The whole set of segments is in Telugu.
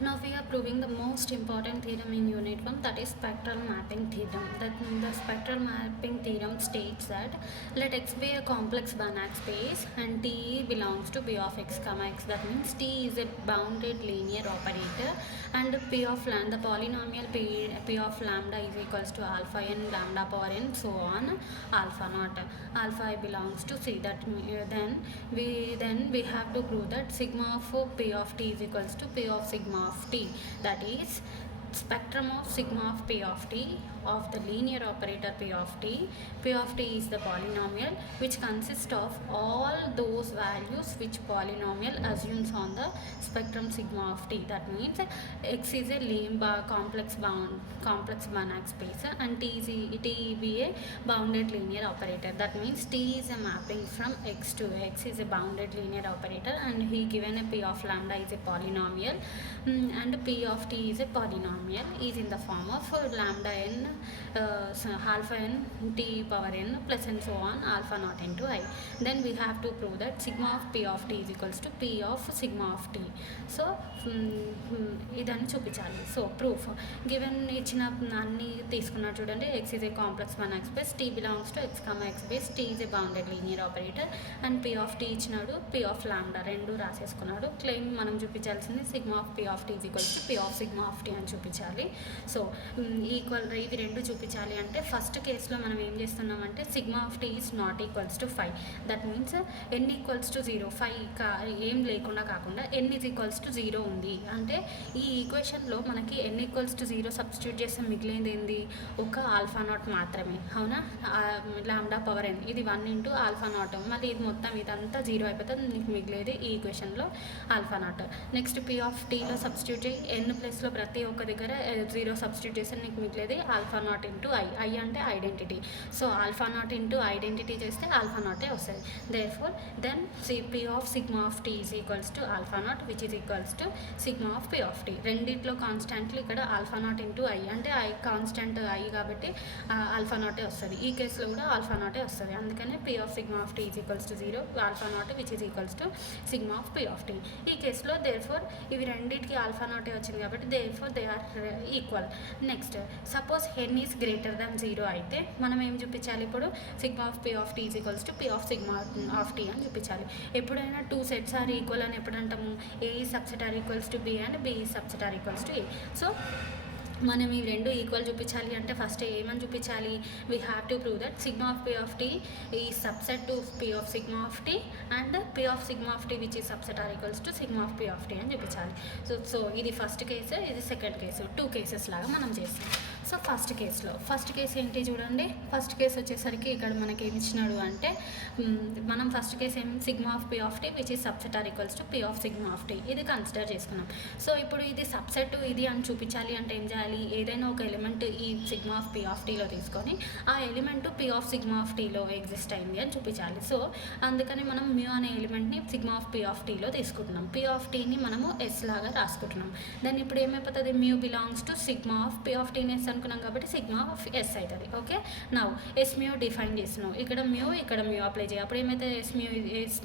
Now we are proving the most important theorem in Unit 1, that is spectral mapping theorem. The spectral mapping theorem states that let X be a complex Banach space and T belongs to P of X, X. That means T is a bounded linear operator and P of lambda, the polynomial P of lambda is equals to alpha n lambda power n so on alpha naught. Alpha I belongs to C. That then we have to prove that sigma of P of T is equals to P of sigma of T, that is spectrum of sigma of P of T of the linear operator P of T. P of T is the polynomial which consists of all those values which polynomial assumes on the spectrum sigma of T. That means X is a complex Banach space and T be a bounded linear operator. That means T is a mapping from X to X is a bounded linear operator and he given a P of lambda is a polynomial and P of T is a polynomial is in the form of lambda n alpha n T power n plus and so on alpha naught into I. Then we have to prove that sigma of P of T is equals to P of sigma of T. So ఇదని చూపించాలి. సో ప్రూఫ్ గివెన్ ఇచ్చిన అన్ని తీసుకున్నాడు చూడండి. X is a complex Banach space, T belongs to X, X base, T is a bounded linear operator and P of T ఇచ్చినాడు, P of lambda రెండు రాసేసుకున్నాడు. క్లెయిమ్ మనం చూపించాల్సింది sigma of P of T is equals to P of sigma of T అని చూపించాలి. సో ఈక్వల్ ఇవి రెండు చూపించాలి అంటే ఫస్ట్ కేసులో మనం ఏం చేస్తున్నామంటే sigma of T is not equals to 5. That means n equals to 0, 5 ఏం లేకుండా కాకుండా n ఈజ్ ఈక్వల్స్ టు 0 ఉంది అంటే ఈ ఈక్వేషన్లో మనకి n ఈక్వల్స్ టు 0 సబ్స్టిట్యూట్ చేస్తే మిగిలింది ఏంది, ఒక ఆల్ఫా నాట్ మాత్రమే. అవునా, లాంబ్డా పవర్ n ఇది 1 ఇంటూ ఆల్ఫా నాట్, మళ్ళీ ఇది మొత్తం ఇదంతా 0 అయిపోతుంది, నీకు మిగిలేది ఈ ఈక్వేషన్లో alpha naught. Next P of Tలో సబ్స్టిట్యూట్ చేయి, n ప్లస్లో ప్రతి ఒక్క దగ్గర 0 సబ్స్టిట్యూట్ చేస్తే నీకు మిగిలేది ఆల్ఫా నాట్ ఇంటూ I అంటే identity. So alpha not into identity చేస్తే ఆల్ఫా నాటే వస్తుంది. Therefore then P of sigma of T is equals to alpha not which is equals to sigma of P of T. రెండిట్లో కాన్స్టెంట్లు ఇక్కడ ఆల్ఫా నాట్ ఇంటూ I అంటే I కాన్స్టెంట్ I కాబట్టి ఆల్ఫా నాటే వస్తుంది. ఈ కేసులో కూడా ఆల్ఫా నాటే వస్తుంది. అందుకనే P of sigma of T is equals to 0 alpha not which is equals to sigma of P of T. ఈ కేసులో దేర్ఫోర్ ఇవి రెండింటికి ఆల్ఫా నాటే వచ్చింది కాబట్టి therefore they are equal. Next suppose n is greater than 0 అయితే మనం ఏం చూపించాలి, ఇప్పుడు sigma of P of T is equals to P of sigma of T అని చూపించాలి. ఎప్పుడైనా 2 సెట్స్ ఆర్ ఈక్వల్ అని ఎప్పుడు అంటాము, A is subset or equals to B and B is subset or equals to A. So మనం ఈ రెండు ఈక్వల్ చూపించాలి అంటే ఫస్ట్ ఏమని చూపించాలి, we have to prove that sigma of P of T is subset to P of sigma of T and P of sigma of T which is subset or equals to sigma of P of T అని చూపించాలి. సో ఇది ఫస్ట్ కేసు, ఇది సెకండ్ కేసు, 2 కేసెస్ లాగా మనం చేస్తాం. సో ఫస్ట్ కేసు ఏంటి చూడండి. ఫస్ట్ కేసు వచ్చేసరికి ఇక్కడ మనకి ఏమి ఇచ్చినాడు అంటే మనం ఫస్ట్ కేసు ఏం sigma of P of T which is subset or equals to P of sigma of T ఇది కన్సిడర్ చేసుకున్నాం. సో ఇప్పుడు ఇది సబ్సెట్ ఇది అని చూపించాలి అంటే ఏం చేయాలి, ఏదైనా ఒక ఎలిమెంట్ ఈ సిగ్మా ఆఫ్ P ఆఫ్ Tలో తీసుకొని ఆ element P of sigma of Tలో ఎగ్జిస్ట్ అయింది అని చూపించాలి. సో అందుకని మనం మ్యూ అనే ఎలిమెంట్ని సిగ్మా ఆఫ్ P ఆఫ్ Tలో తీసుకుంటున్నాం. P ఆఫ్ Tని మనము S లాగా రాసుకుంటున్నాం. దాన్ని ఇప్పుడు ఏమైపోతుంది, mu belongs to sigma of P of Tని S అనుకున్నాం కాబట్టి సిగ్మా ఆఫ్ S అవుతుంది. Okay, now S mu define చేస్తున్నాం, ఇక్కడ మ్యూ అప్లై చేయాలి. అప్పుడు ఏమైతే S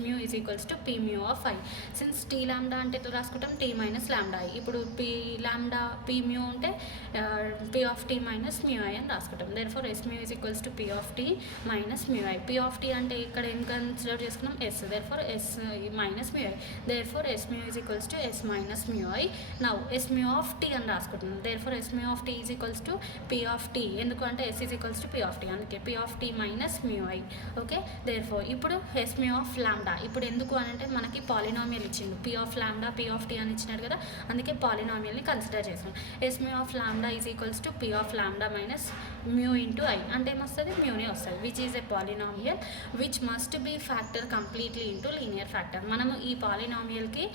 mu is equals to P mu of I. Since T lambda అంటే ఎట్లా రాసుకుంటాం, T మైనస్ లాండా I. ఇప్పుడు P లాండా P మ్యూ ఉంటే P of T minus mu I అని రాసుకుంటాం. Therefore S mu is equals to P of T minus mu I. P of T అంటే ఇక్కడ ఏం కన్సిడర్ చేసుకున్నాం, S. Therefore S minus mu I. Therefore S mu is equals to S minus mu I. Now S mu of T అని రాసుకుంటున్నాం. Therefore S mu of T is equals to P of T. ఎందుకు అంటే S is equals to P of T, అందుకే P of T minus mu I. Okay, therefore ఇప్పుడు S మ్యూ ఆఫ్ లాండా. ఇప్పుడు ఎందుకు అని అంటే మనకి పాలినామియల్ ఇచ్చిండు, P of lambda P of T అని ఇచ్చినాడు కదా, అందుకే పాలినామియల్ని కన్సిడర్ చేసాం. S mu of lambda is equals to P of lambda minus mu into I అంటే ఏమొస్తుంది, మ్యూనే వస్తుంది. Which is a polynomial which must be factor completely into linear factor. మనము ఈ పాలినామియల్కి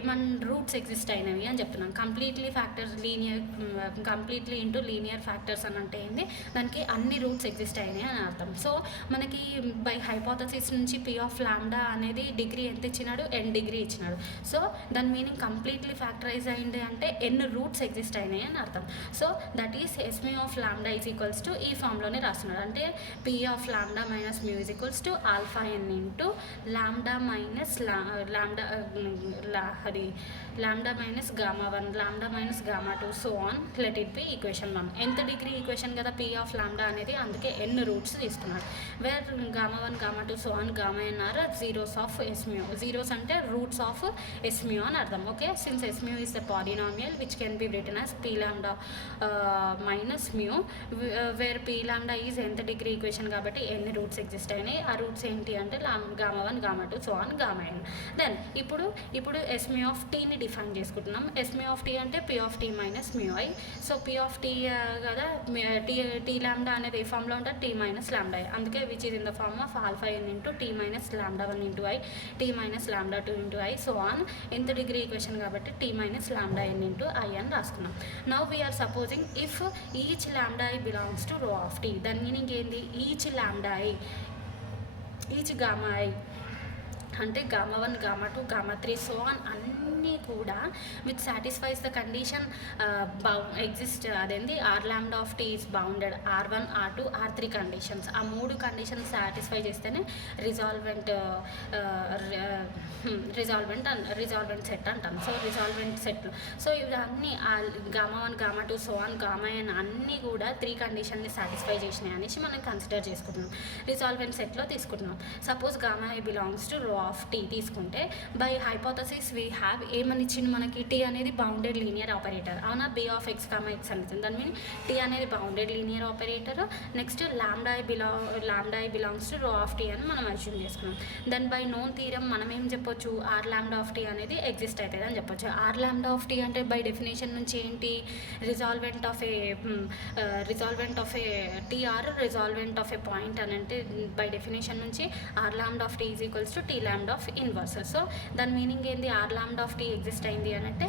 ఏమన్నా రూట్స్ ఎగ్జిస్ట్ అయినవి అని చెప్తున్నాం. Completely factor completely into linear factors అని అంటే ఏంది, దానికి అన్ని రూట్స్ ఎగ్జిస్ట్ అయినాయి అని అర్థం. సో మనకి బై హైపోథసిస్ నుంచి పీ ఆఫ్ లాండా అనేది డిగ్రీ ఎంత ఇచ్చినాడు, n డిగ్రీ ఇచ్చినాడు. సో దాని మీనింగ్ కంప్లీట్లీ ఫ్యాక్టరైజ్ అయింది అంటే n రూట్స్ ఎగ్జిస్ట్ అయినాయి అని అర్థం. So that is S mu of lambda is equals to ఈ ఫామ్లోనే రాస్తున్నాడు. అంటే P of lambda minus mu is equals to alpha n into lambda minus lambda minus gamma 1 lambda minus gamma 2 so on let it be equation 1. ఎంత డిగ్రీ ఈక్వేషన్ కదా పీ ఆఫ్ లాండా అనేది, అందుకే n రూట్స్ తీసుకున్నాడు. Where gamma 1 gamma 2 so on gamma n are zeros of S mu. Zeros అంటే రూట్స్ ఆఫ్ ఎస్మ్యూ అని అర్థం. Okay, since S mu is the polynomial which can be written as P lambda minus mu, where P lambda is ఎంత డిగ్రీ ఈక్వేషన్ కాబట్టి ఎన్ని రూట్స్ ఎగ్జిస్ట్ అయినాయి. ఆ రూట్స్ ఏంటి అంటే gamma 1 gamma 2 so on gamma n. Then ఇప్పుడు ఎస్మ్యూ ఆఫ్ టీని డిఫైన్ చేసుకుంటున్నాం. ఎస్మ్యూ ఆఫ్ టీ అంటే P of T minus mu I. So P of T కదా, టీ లాండా అనేది ఏ ఫామ్లో ఉంటుంది, టీ మైనస్ లాండా ఐ. అందుకే which is in the form of alpha n into T minus lambda 1 into I, T minus lambda 2 into I so on. ఎంత డిగ్రీ ఈక్వేషన్ కాబట్టి T minus lambda n into I అని రాసుకున్నాం. Now we are supposing if each lambda i belongs to rho of T. దాని మీనింగ్ ఏంది, each lambda i, each gamma i అంటే gamma 1 gamma 2 gamma 3 so on అన్నీ కూడా which satisfies the condition exist, అదేంది R lambda of T is bounded R1 R2 R3 conditions. ఆ 3 కండిషన్స్ సాటిస్ఫై చేస్తేనే రిజాల్వెంట్ సెట్ అంటాం. సో రిజాల్వెంట్ సెట్లు. సో ఇవన్నీ gamma 1 gamma 2 so on gamma n అన్నీ కూడా 3 కండిషన్ని సాటిస్ఫై చేసినాయి అనేసి మనం కన్సిడర్ చేసుకుంటున్నాం, రిజాల్వెంట్ సెట్లో తీసుకుంటున్నాం. Suppose gamma i belongs to rho of T తీసుకుంటే బై హైపోథసిస్ వీ హ్యావ్ ఏమని ఇచ్చింది మనకి, టీ అనేది బౌండెడ్ లీనియర్ ఆపరేటర్ అవునా, B of X comma X అనేది. దాని మీన్ టీ అనేది bounded linear operator. Next lambda i belongs to rho of T అని మనం అజ్యూమ్ చేసుకున్నాం. దెన్ బై నోన్ థీరం మనం ఏం చెప్పొచ్చు, ఆర్ లాండా ఆఫ్ టీ అనేది ఎగ్జిస్ట్ అవుతుంది అని చెప్పొచ్చు. ఆర్ లాండా ఆఫ్ టీ అంటే బై డెఫినేషన్ నుంచి ఏంటి, resolvent of a T or resolvent of a point అని అంటే బై డెఫినేషన్ నుంచి R lambda of T is equals to T lambda of inverse. So దాని మీనింగ్ ఏంది, R lambda of T exist అయింది అని అంటే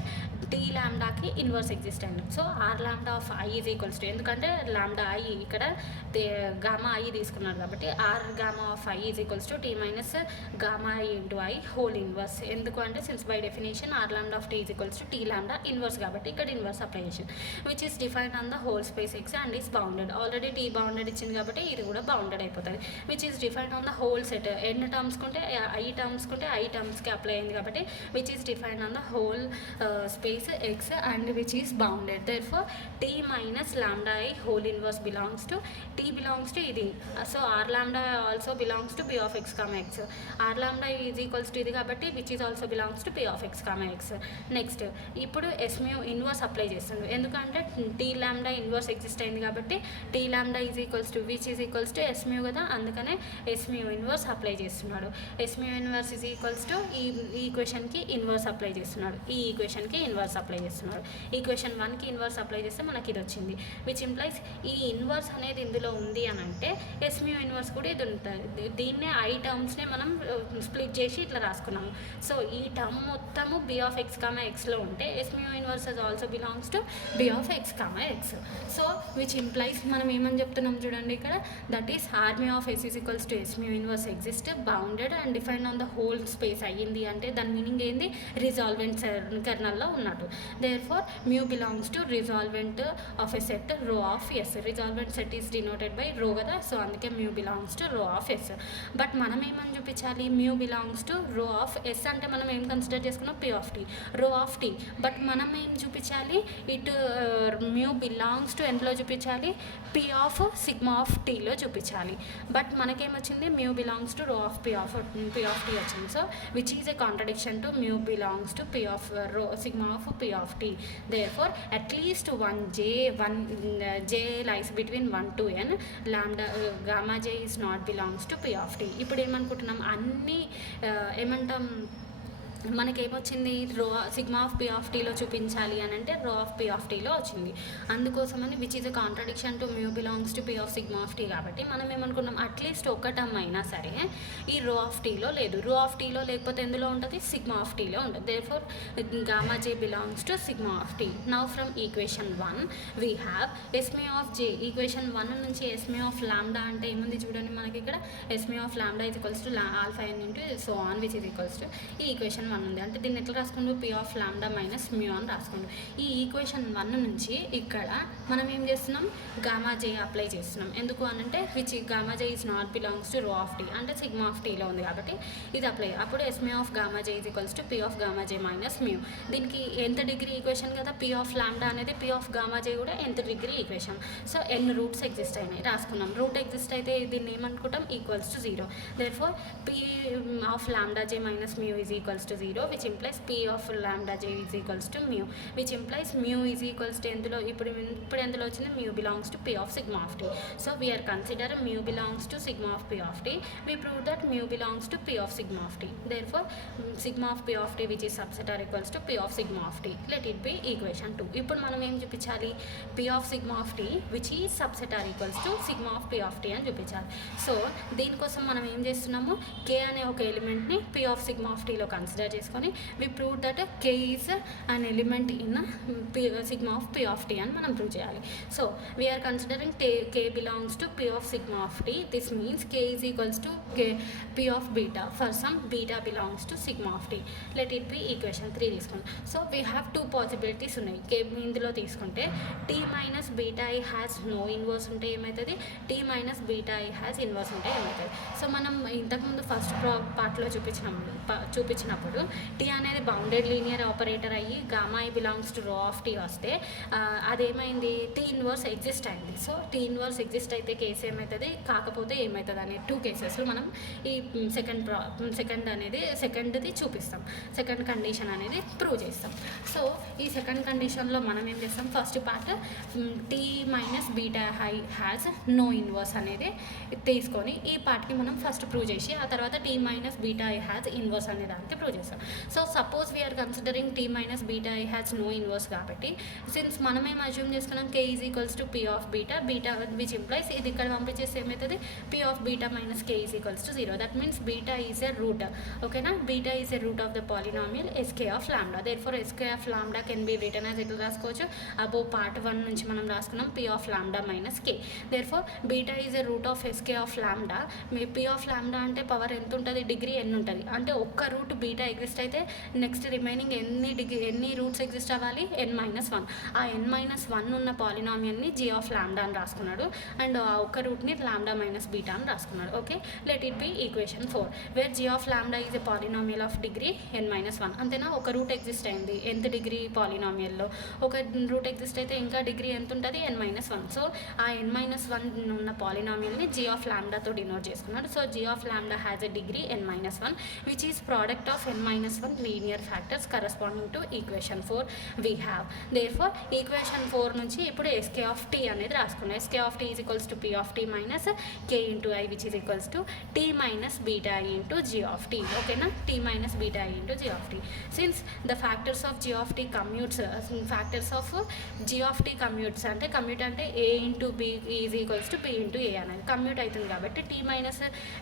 టీ లాండాకి ఇన్వర్స్ ఎగ్జిస్ట్ అయింది. So R lambda of I is equals to, ఎందుకంటే లాండా ఐ ఇక్కడ గామా ఐ తీసుకున్నారు కాబట్టి R gamma of I is equals to T minus gamma I into I whole inverse. ఎందుకు అంటే since by definition R lambda of T is equals to T lambda inverse కాబట్టి ఇక్కడ inverse application which is defined on the whole space X and is bounded. Already T bounded ఇచ్చింది కాబట్టి ఇది కూడా బౌండెడ్ అయిపోతుంది. Which is defined on the whole set, ఎన్ని టర్మ్స్ కుంటే ఐ టర్మ్స్కి అప్లై అయింది కాబట్టి which is defined on the whole space X and which is bounded. Therefore T minus lambda I whole inverse belongs to T belongs to ఇది. So R lambda also belongs to P of X comma X. R lambda is equals to ఇది కాబట్టి which is also belongs to P of X comma X. Next ఇప్పుడు ఎస్మ్యూ ఇన్వర్స్ అప్లై చేస్తుంది, ఎందుకంటే టీ లాండా ఇన్వర్స్ ఎగ్జిస్ట్ అయింది కాబట్టి T lambda is equals to which is equals to S mu కదా, అందుకనే ఎస్మ్యూ ఇన్వర్స్ అప్లై చేస్తున్నాడు. S mu inverse is equals to ఈ ఈక్వేషన్కి ఇన్వర్స్ అప్లై చేస్తున్నాడు, ఈ ఈక్వేషన్కి ఇన్వర్స్ అప్లై చేస్తున్నాడు. ఈక్వేషన్ 1కి ఇన్వర్స్ అప్లై చేస్తే మనకి ఇది వచ్చింది, విచ్ ఇంప్లైస్ ఈ ఇన్వర్స్ అనేది ఇందులో ఉంది అని అంటే ఎస్మ్యూ ఇన్వర్స్ కూడా ఇది ఉంటుంది. దీన్నే ఐ టర్మ్స్నే మనం స్ప్లిట్ చేసి ఇట్లా రాసుకున్నాము. సో ఈ టర్మ్ మొత్తము బి ఆఫ్ ఎక్స్ కామా ఎక్స్లో ఉంటే S mu inverse also belongs to B of X comma X. So which implies మనం ఏమని చెప్తున్నాం చూడండి ఇక్కడ, that is R mu of S is equals to S mu inverse exist bounded and defined on the whole space అయ్యింది అంటే దాని మీనింగ్ ఏంది, రిజాల్వెంట్ కెర్నల్లో ఉన్నట్టు. Therefore mu belongs to resolvent of a set rho of yes. రిజాల్వెంట్ set is denoted by rho కదా, సో అందుకే mu belongs to rho of yes. But మనం ఏమని చూపించాలి, mu belongs to rho of yes అంటే మనం ఏం కన్సిడర్ చేసుకున్నాం, పీ ఆఫ్ టీ రో ఆఫ్ టీ. బట్ మనం ఏం చూపించాలి, ఇటు మ్యూ బిలాంగ్స్ టు ఎంతలో చూపించాలి, పీ ఆఫ్ సిగ్మా ఆఫ్ టీలో చూపించాలి. బట్ మనకేమొచ్చింది, mu belongs to rho of P of T వచ్చింది. So which is a contradiction to mu belongs to P of rho sigma of P of T. Therefore at least one j lies between 1 to n, lambda gamma j is not belongs to p of t. ఇప్పుడు ఏమనుకుంటున్నాం, అన్ని ఏమంటాం మనకేమొచ్చింది రో సిగ్మా ఆఫ్ పీ ఆఫ్ టీలో చూపించాలి అని అంటే రో ఆఫ్ పీ ఆఫ్ టీలో వచ్చింది. అందుకోసమని which is a contradiction to mu belongs to P of sigma of T. కాబట్టి మనం ఏమనుకున్నాం, అట్లీస్ట్ ఒక టర్మ్ అయినా సరే ఈ రో ఆఫ్ టీలో లేదు. రో ఆఫ్ టీలో లేకపోతే ఎందులో ఉంటుంది, సిగ్మా ఆఫ్ టీలో ఉంటుంది. Therefore gamma j belongs to sigma of T. Now from equation 1 we have S mu of j. Equation 1 నుంచి ఎస్మే ఆఫ్ లాండా అంటే ఏముంది చూడండి, మనకి ఇక్కడ S mu of lambda is equals to alpha n into so on which is equals to ఈ ఈక్వేషన్ 1 ఉంది. అంటే దీన్ని ఎట్లా రాసుకుంటూ P of lambda minus mu అని రాసుకుంటూ ఈ ఈక్వేషన్ 1 నుంచి ఇక్కడ మనం ఏం చేస్తున్నాం, గామా జే అప్లై చేస్తున్నాం. ఎందుకు అనంటే which gamma j is not belongs to rho of T, అంటే సిగ్మా ఆఫ్ టీలో ఉంది కాబట్టి ఇది అప్లై. అప్పుడు S mu of gamma j is equals to P of gamma j minus mu. దీనికి ఎంత డిగ్రీ ఈక్వేషన్ కదా, పీ ఆఫ్ లాండా అనేది పీ ఆఫ్ గామా జే కూడా ఎంత degree equation. So n roots exist అయినాయి రాసుకున్నాం. రూట్ ఎగ్జిస్ట్ అయితే దీన్ని ఏమనుకుంటాం, equals to 0. Therefore P of లాండా j minus mu is equals to 0, which implies p of lambda j is equals to mu, which implies mu is equals to ఎందులో ఇప్పుడు ఎందులో వచ్చింది, mu belongs to p of sigma of t. So we are considering mu belongs to sigma of p of t. We prove that mu belongs to p of sigma of t. Therefore sigma of p of t which is subset are equals to p of sigma of t. Let it be equation 2. ఇప్పుడు మనం ఏం చూపించాలి, p of sigma of t which is subset are equals to sigma of p of t అని చూపించాలి. సో దీనికోసం మనం ఏం చేస్తున్నాము, k అనే ఒక ఎలిమెంట్ని p of sigma of t లో కన్సిడర్ చేసుకొని we prove that k is an element in sigma of p of t అని మనం ప్రూవ్ చేయాలి. So we are considering k belongs to p of sigma of t. This means k is equals to p of beta for some beta belongs to sigma of t. Let it be equation 3 తీసుకుంటాం. So we have two possibilities ఉన్నాయి. k ఇందులో తీసుకుంటే t minus beta i has no inverse ఉంటే ఏమవుతుంది, t minus beta i has inverse ఉంటే ఏమవుతుంది. సో మనం ఇంతకుముందు ఫస్ట్ పార్ట్లో చూపించినప్పుడు టీ అనేది బౌండెడ్ లీనియర్ ఆపరేటర్ అయ్యి gamma i belongs to rho of tea వస్తే అదేమైంది, టీ ఇన్వర్స్ ఎగ్జిస్ట్ అయింది. సో టీ ఇన్వర్స్ ఎగ్జిస్ట్ అయితే కేసు ఏమవుతుంది, కాకపోతే ఏమవుతుంది అనే 2 కేసెస్లో మనం ఈ సెకండ్ది చూపిస్తాం, సెకండ్ కండిషన్ అనేది ప్రూవ్ చేస్తాం. సో ఈ సెకండ్ కండిషన్లో మనం ఏం చేస్తాం, first part T minus beta I has no inverse అనేది తీసుకొని ఈ పార్ట్కి మనం ఫస్ట్ ప్రూవ్ చేసి ఆ తర్వాత T minus beta I has inverse అనే దానికి ప్రూవ్ చేస్తాం. So suppose we are considering T minus beta I has no inverse కాబట్టి సిన్స్ మనమేం అజ్యూమ్ చేసుకున్నాం, K is equals to P of beta which implies ఇది ఇక్కడ పంపించేస్తే ఏమవుతుంది, P of beta minus K is equals to 0. That means beta is a root. ఓకేనా, beta is a root of the polynomial S K of lambda. Therefore SK of lambda can be written as ఎట్లా రాసుకోవచ్చు, అబోవ్ పార్ట్ 1 నుంచి మనం రాసుకున్నాం P of lambda minus K. Therefore beta is a root of S K of lambda. మీ పీ ఆఫ్ లాండా అంటే పవర్ ఎంత ఉంటుంది, డిగ్రీ ఎన్ ఉంటుంది. అంటే ఒక్క రూట్ బీటా ఎగ్జిస్ట్ అయితే నెక్స్ట్ రిమైనింగ్ ఎన్ని రూట్స్ ఎగ్జిస్ట్ అవ్వాలి, n-1. ఆ n-1 ఉన్న పాలినామియల్ని జీ ఆఫ్ లాండా అని రాసుకున్నాడు అండ్ ఆ ఒక్క రూట్ని లాండా మైనస్ బీటా అని రాసుకున్నాడు. Okay, let it be equation 4 where G of lambda is a polynomial of degree n-1. అంతేనా, ఒక రూట్ ఎగ్జిస్ట్ అయింది, ఎంత డిగ్రీ పాలినామియల్లో ఒక రూట్ ఎగ్జిస్ట్ అయితే ఇంకా డిగ్రీ ఎంత ఉంటుంది, n-1. సో ఆ n-1 ఉన్న పాలినామియల్ని జీ ఆఫ్ లాండాతో డినోట్ చేసుకున్నాడు. So G of lambda has a degree n-1 which is product of n-1 linear factors corresponding to equation 4 we have. Therefore equation 4 నుంచి ఇప్పుడు sk of t అనేది రాసుకున్నాం. sk of t is equals to p of t minus k into i which is equals to t minus beta i into g of t. ఓకేనా, t minus beta i into g of t. Since the factors of g of t commutes, factors of g of t commutes అంటే commute అంటే a into b is equals to b into a అనేది commute అవుతుంది కాబట్టి t minus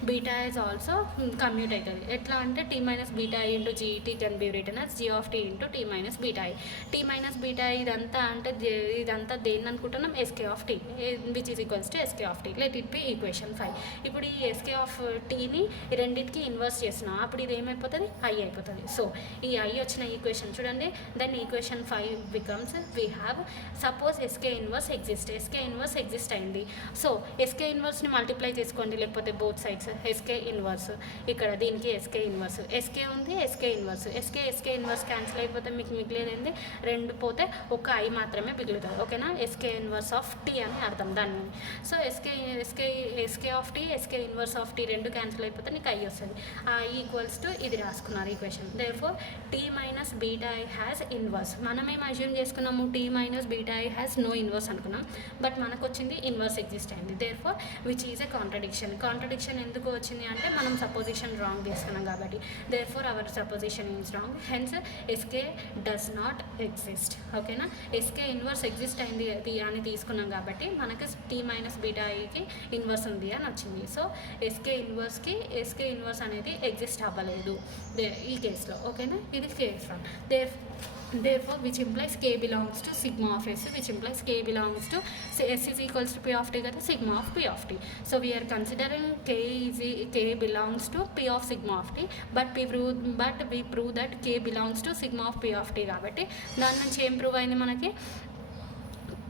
beta is also commute అవుతుంది. ఎట్లా అంటే t minus beta i into g t can be written as g of t into t minus beta i. t minus beta i ఇదంతా దేన్ని అనుకుంటున్నాం, sk of t which is equals to sk of t. Let it be equation 5. ఇప్పుడు ఈ sk of tని రెండింటికి ఇన్వర్స్ చేస్తున్నాం, అప్పుడు ఇది ఏమైపోతుంది, i అయిపోతుంది. సో ఈ i వచ్చిన ఈక్వేషన్ చూడండి, then equation 5 becomes we have suppose sk inverse exist అయింది. సో sk ఇన్వర్స్ని మల్టిప్లై చేసుకోండి, లేకపోతే బోత్ సైడ్స్ sk ఇన్వర్స్, ఇక్కడ దీనికి sk ఇన్వర్స్, sk ఉంది sk inverse, sk inverse cancel అయిపోతే మీకు మిగిలేదండి 2 పోతే ఒక i మాత్రమే మిగులుతుంది. ఓకేనా, sk ఇన్వర్స్ ఆఫ్ t అని అర్థం దాన్ని. So sk of t sk inverse of t 2 cancel అయిపోతే నీకు i వస్తుంది. i ఈక్వల్స్ టు ఇది రాసుకున్నారు equation. Therefore t minus beta i has inverse. మనమేం అజ్యూమ్ చేసుకున్నాము, t minus beta i has no inverse అనుకున్నాం, బట్ మనకు వచ్చింది ఇన్వర్స్ ఎగ్జిస్ట్ అయింది. Therefore which is a contradiction ఎందుకు వచ్చింది అంటే మనం సపోజిషన్ రాంగ్ తీసుకున్నాం కాబట్టి. Therefore our supposition is wrong. Hence sk does not exist. ఓకేనా, sk ఇన్వర్స్ ఎగ్జిస్ట్ అయింది అని తీసుకున్నాం కాబట్టి మనకి t మైనస్ బీటా ఐకి ఇన్వర్స్ ఉంది అని వచ్చింది. సో sk ఇన్వర్స్ అనేది ఎగ్జిస్ట్ అవ్వలేదు ఈ కేసులో. ఓకేనా, ఇది case 1. Therefore which implies k belongs to sigma of s, which implies k belongs to s is equals to p of t kada sigma of p of t. So we are considering k belongs to p of sigma of t, but we prove that k belongs to sigma of p of t కాబట్టి దాని నుంచి ఏం ప్రూవ్ అయింది మనకి,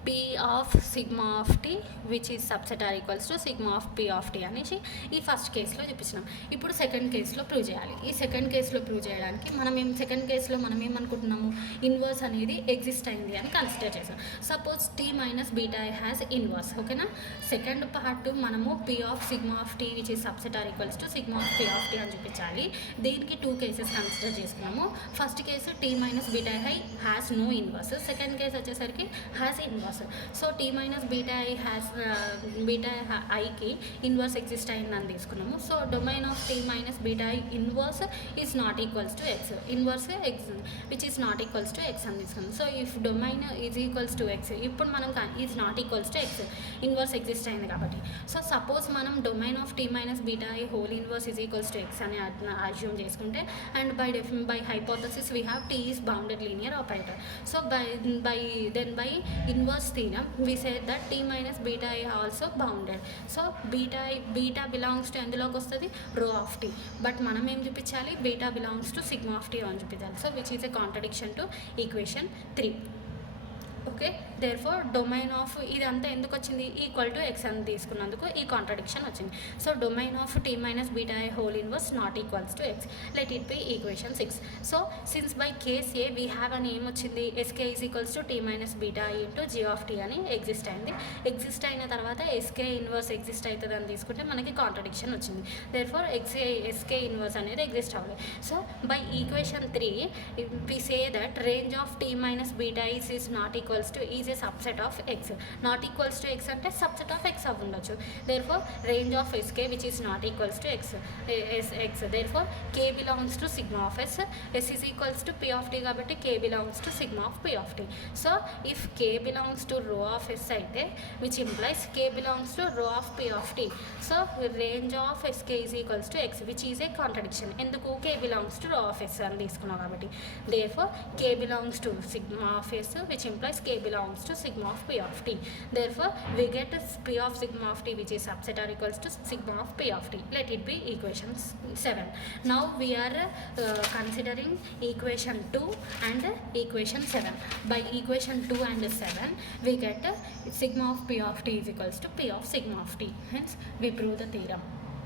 p of sigma of t which is subset are equals to sigma of p of t అనేసి ఈ ఫస్ట్ కేసులో చూపించినాం. ఇప్పుడు సెకండ్ కేసులో ప్రూవ్ చేయాలి. ఈ సెకండ్ కేసులో ప్రూవ్ చేయడానికి సెకండ్ కేసులో మనం ఏమనుకుంటున్నాము, ఇన్వర్స్ అనేది ఎగ్జిస్ట్ అయింది అని కన్సిడర్ చేసాం. Suppose t minus beta has inverse. ఓకేనా, సెకండ్ పార్ట్ మనము p of sigma of t which is subset or equals to sigma of p of t అని చూపించాలి. దీనికి 2 కేసెస్ కన్సిడర్ చేసుకున్నాము. First case t minus beta I has no inverse, second case వచ్చేసరికి has inverse. So t minus beta I has beta ఐకి ఇన్వర్స్ ఎగ్జిస్ట్ అయిందని తీసుకున్నాము. So domain of t minus beta I inverse is not equals to X, inverse X which is not equals to X అని తీసుకున్నాం. So if domain is equals to X, ఇప్పుడు మనం is not equals to X, inverse exist అయింది కాబట్టి. సో సపోజ్ మనం domain of t minus beta I whole inverse is equals to X అని అజ్యూమ్ చేసుకుంటే, and by hypothesis we have t is bounded linear operator. So by inverse theorem we said that t minus beta i also bounded. So beta belongs to ఎందులోకి వస్తుంది, రో ఆఫ్ t, బట్ మనం ఏం చూపించాలి, beta belongs to sigma of t అని చూపించాలి. So which is a contradiction to equation 3. Okay, therefore domain of ఇదంతా ఎందుకు వచ్చింది, ఈక్వల్ టు ఎక్స్ అని తీసుకున్నందుకు ఈ కాంట్రడిక్షన్ వచ్చింది. So domain of t minus beta I whole inverse not equals to X, let it be equation 6. So since by case A we have అని ఏమొచ్చింది, sk is equals to t minus beta I into g of t అని ఎగ్జిస్ట్ అయింది. ఎగ్జిస్ట్ అయిన తర్వాత sk ఇన్వర్స్ ఎగ్జిస్ట్ అవుతుంది అని తీసుకుంటే మనకి కాంట్రడిక్షన్ వచ్చింది. దేర్ఫోర్ sk ఇన్వర్స్ అనేది ఎగ్జిస్ట్ అవ్వాలి. So by equation 3 we say that range of t minus beta I is not equals to is a subset of x, not equals to x అంటే subset of x అవ్వొచ్చు. therefore range of sk which is not equals to x is x. therefore k belongs to sigma of s is equals to p of t కాబట్టి k belongs to sigma of p of t. so if k belongs to rho of s అయితే which implies k belongs to rho of p of t. so range of sk is equals to x which is a contradiction. ఎందుకు, k belongs to rho of s అని తీసుకున్నాం కాబట్టి. therefore k belongs to sigma of s which implies k belongs to sigma of p of t. therefore we get p of sigma of t which is subset or equals to sigma of p of t. let it be equation 7. now we are considering equation 2 and equation 7. by equation 2 and 7 we get sigma of p of t is equals to p of sigma of t. hence we prove the theorem.